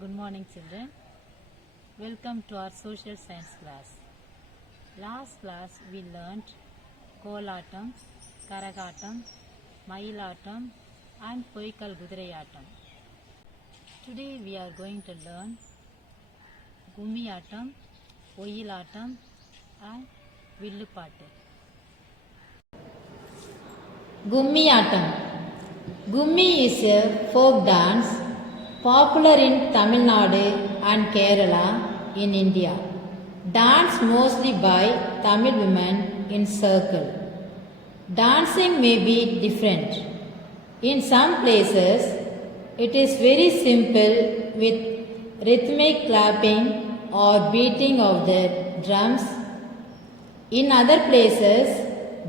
Good morning, children. Welcome to our social science class. Last class we learnt Kolatam, Karagatam, Mayilatam and Poikal Gudirayatam. Today we are going to learn Gummiyatam, Oyilatam and Villupattu. Gummiyatam. Gummi is a folk dance popular in Tamil Nadu and Kerala in India. Danced mostly by Tamil women in circle. Dancing may be different. In some places, it is very simple with rhythmic clapping or beating of the drums. In other places,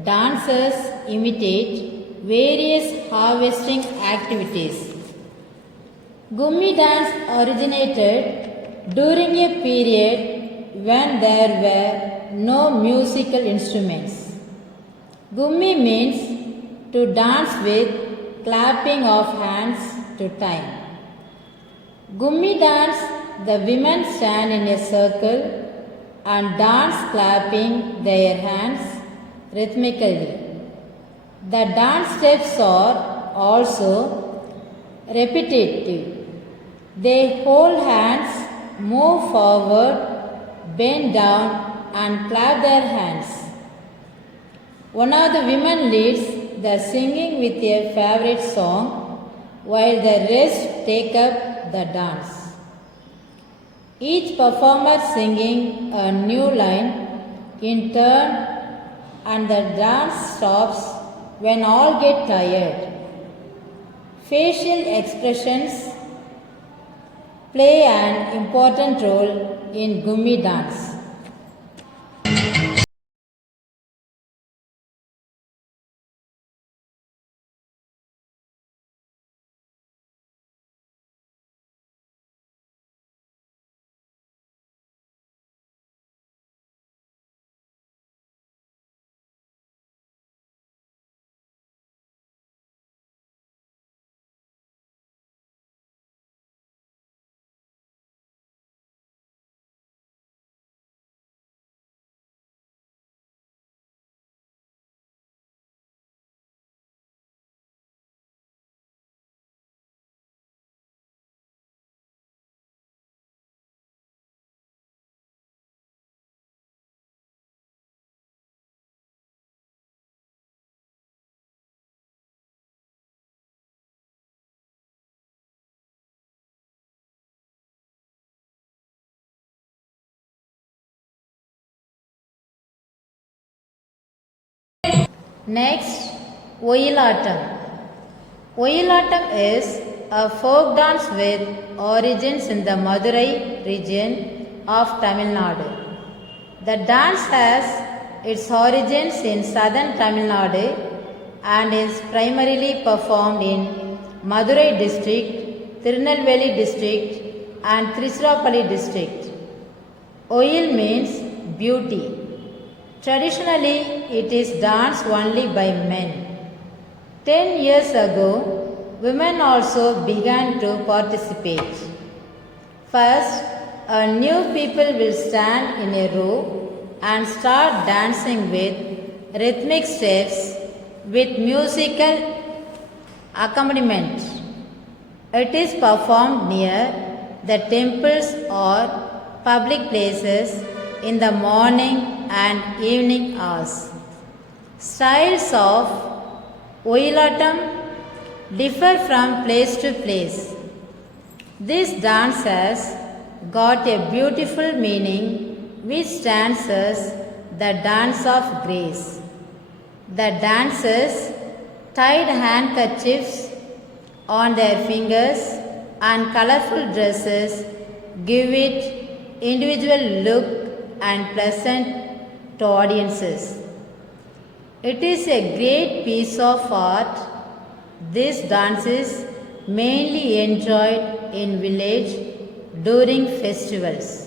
dancers imitate various harvesting activities. Gummi dance originated during a period when there were no musical instruments. Gummi means to dance with clapping of hands to time. Gummi dance, the women stand in a circle and dance clapping their hands rhythmically. The dance steps are also repetitive. They hold hands, move forward, bend down and clap their hands. One of the women leads the singing with a favorite song while the rest take up the dance. Each performer singing a new line in turn and the dance stops when all get tired. Facial expressions play an important role in Gummi dance. Next, Oyilatam. Oyilatam is a folk dance with origins in the Madurai region of Tamil Nadu. The dance has its origins in southern Tamil Nadu and is primarily performed in Madurai district, Tirunelveli district and Tiruchirappalli district. Oyil means beauty. Traditionally, it is danced only by men. 10 years ago, women also began to participate. First, a new people will stand in a row and start dancing with rhythmic steps with musical accompaniment. It is performed near the temples or public places in the morning and evening hours. Styles of Oyilatam differ from place to place. This dance has got a beautiful meaning which stands as the dance of grace. The dancers tied handkerchiefs on their fingers and colorful dresses give it individual look and pleasant to audiences. It is a great piece of art. This dance is mainly enjoyed in village during festivals.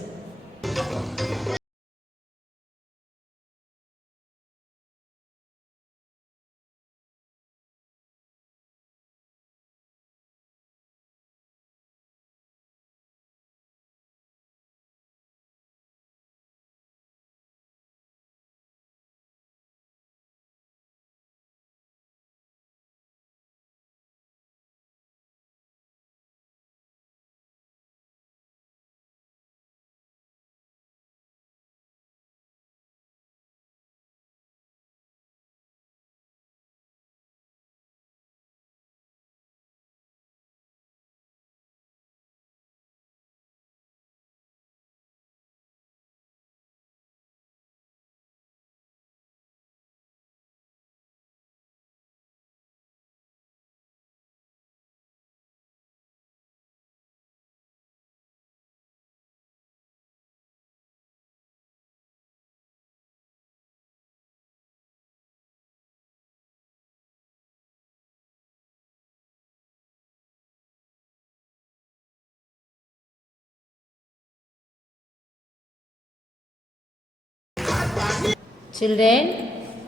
Children,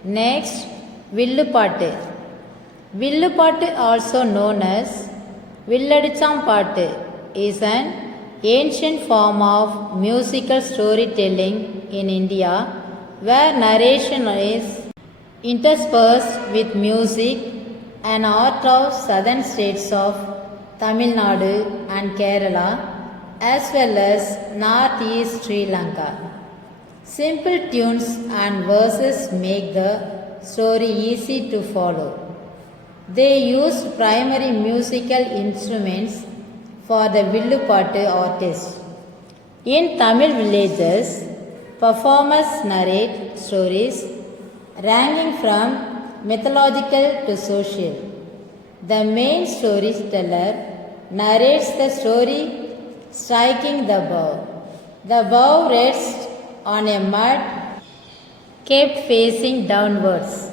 next, Villupattu. Villupattu, also known as Villadichampattu, is an ancient form of musical storytelling in India where narration is interspersed with music, an art of southern states of Tamil Nadu and Kerala as well as northeast Sri Lanka. Simple tunes and verses make the story easy to follow. They used primary musical instruments for the Villupattu artist. In Tamil villages, performers narrate stories ranging from mythological to social. The main storyteller narrates the story striking the bow. The bow rests on a mud kept facing downwards.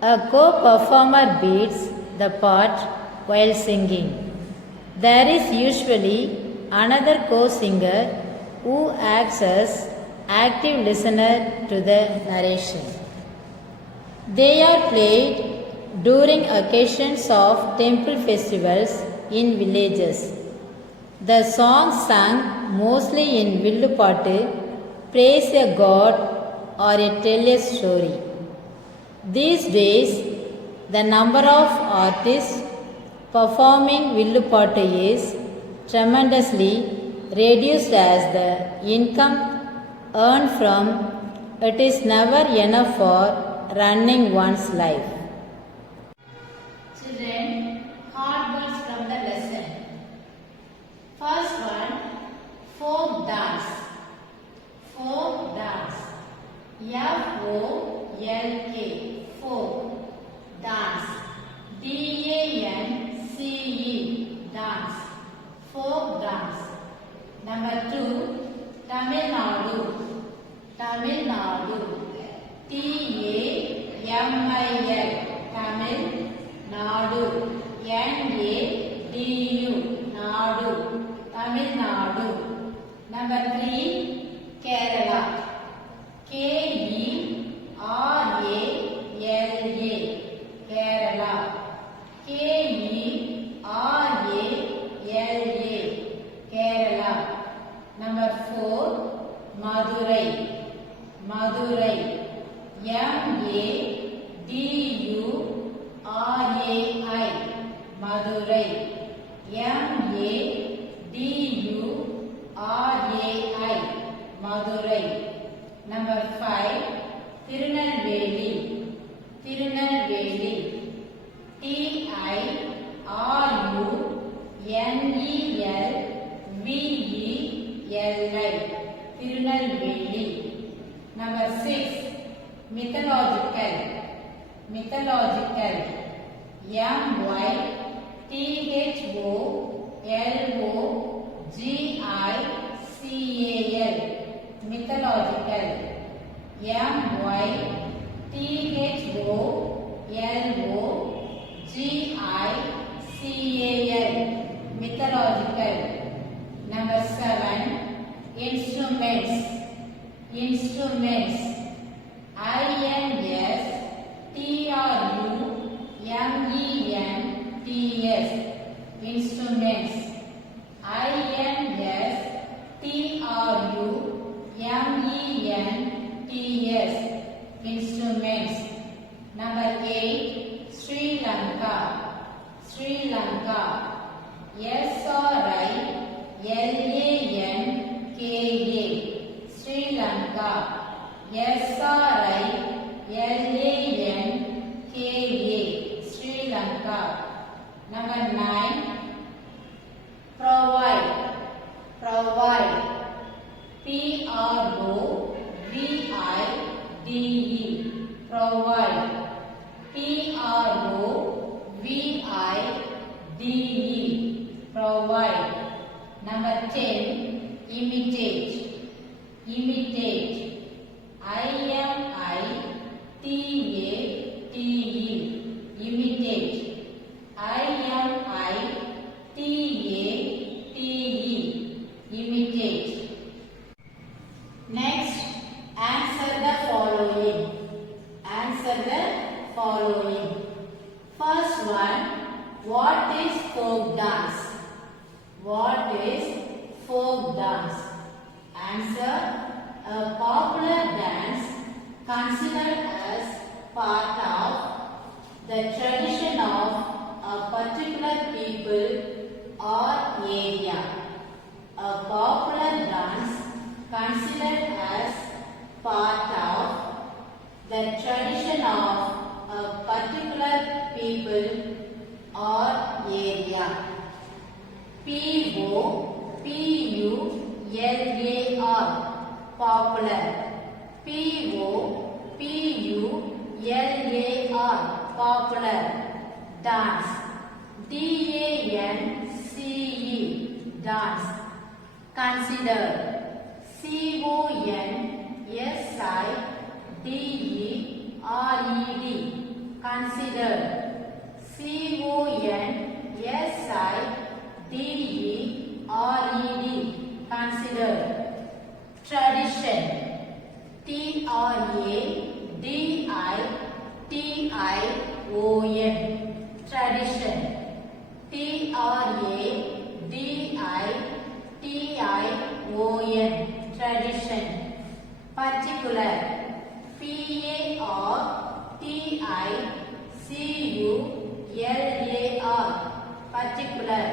A co-performer beats the part while singing. There is usually another co-singer who acts as active listener to the narration. They are played during occasions of temple festivals in villages. The songs sung mostly in Villupattu praise a god or tell a story. These days, the number of artists performing Villupattu is tremendously reduced as the income earned from it is never enough for running one's life. Children, hard words from the lesson. First one, folk dance. Folk dance. F-O-L-K. Folk dance. D-A-N-C-E. Dance. Folk dance. Number 2, Tamil Nadu. Tamil Nadu. T-A-M-I-L. Tamil Nadu. N-A-D-U. Nadu. Tamil Nadu. Number 3, Kerala. K-E-R-A-L-A. Kerala. K-E-R-A-L-A. Kerala. Number 4, Madurai. Madurai. M-A-D-U-R-A-I. Madurai. M-A-D-U-R-A-I. Madurai. Number 5, Tirunelveli. Tirunelveli. T-I-R-U-N-E-L-V-E-L-I. Tirunelveli. Number 6, mythological. Mythological. M-Y-T-H-O-L-O-G-I-C-A-L. Mythological. M-Y-T-H-O-L-O-G-I-C-A-L. Mythological. Number 7, instruments. Instruments. I-N-S-T-R-U-M-E-N-T-S. Instruments. I-N-S-T-R-U-M-E-N-T-S. Instruments. Number 8, Sri Lanka. Sri Lanka. S-R-I-L-A-N-K-A. Sri Lanka. S-R-I-L-A-N-K-A. Sri Lanka. Number 9, provide. Provide. P-R-O-V-I-D-E. Provide. P-R-O-V-I-D-E. Provide. Number 10, imitate. Imitate. I-M-I-T-A-T-E. Imitate. I-M-I-T-A-T-E. Imitate. Next, answer the following. What is folk dance? Answer. A popular dance considered as part of the tradition of a particular people or area. A popular dance considered as part of the tradition of a particular people or area. P-O-P-U-L-A-R popular. P-O-P-U-L-A-R popular. Dance. D-A-N-C-E dance. Consider. C-O-N-S-I-D-E-R-E-D consider. C-O-N-S-I-D-E-R-E-D consider. Tradition. T-R-A-D-I-T-I-O-N tradition. T-R-A-D-I-T-I-O-N tradition. Particular. P-A-R-T-I-C-U-L-A-R particular.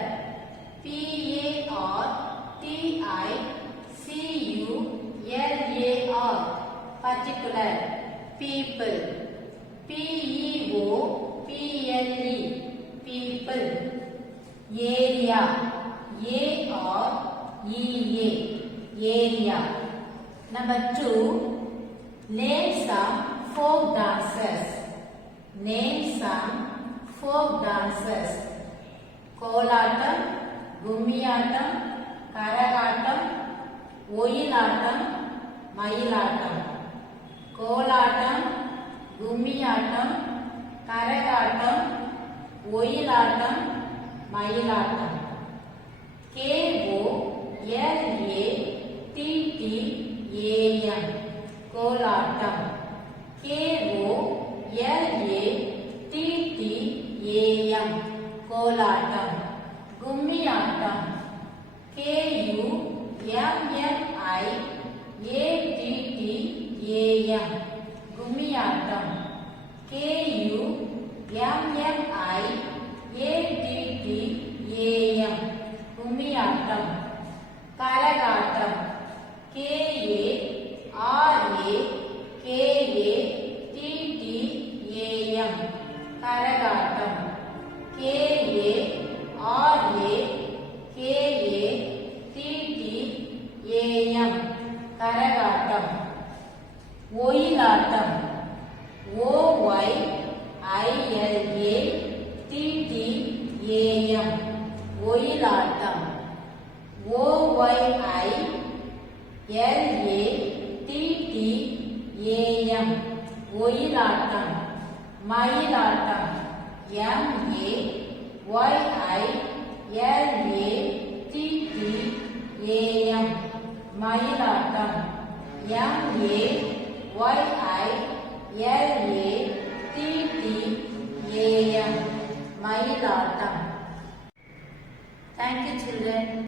P-A-R-T-I-C-U-L-A-R particular. People. P-E-O-P-L-E people. Area. A-R-E-A area. Number 2. Name some folk dances. Name some folk dances. Kolattam, Kummiyattam, Karakattam, Oyilattam, Mayilattam. Kolattam, Kummiyattam, Karakattam, Oyilattam, Mayilattam. K-O-L-A-T-T-A-M Kolattam. K-O-L-A-T-T-A-M Kolattam. Kummiyattam. K-U-M-M-I-A-T-T-A-M Kummiyattam. K-U-M-M-I-A-T-T-A-M Kummiyattam. Karakattam. K-A-R-A-K-A-T-T-A-M Karakattam. K-A-R-A-K-A-T-T-A-M Karakattam. Oyilattam. O-Y-I-L-A-T-T-A-M Oyilattam. O-Y-I-L-A-T-T-A-M Oyilattam. Mayilattam. M-A-Y-I-L-A-T-T-A-M Mayilattam. M-A-Y-I-L-A-T-T-A-M Mayilattam. Thank you, children.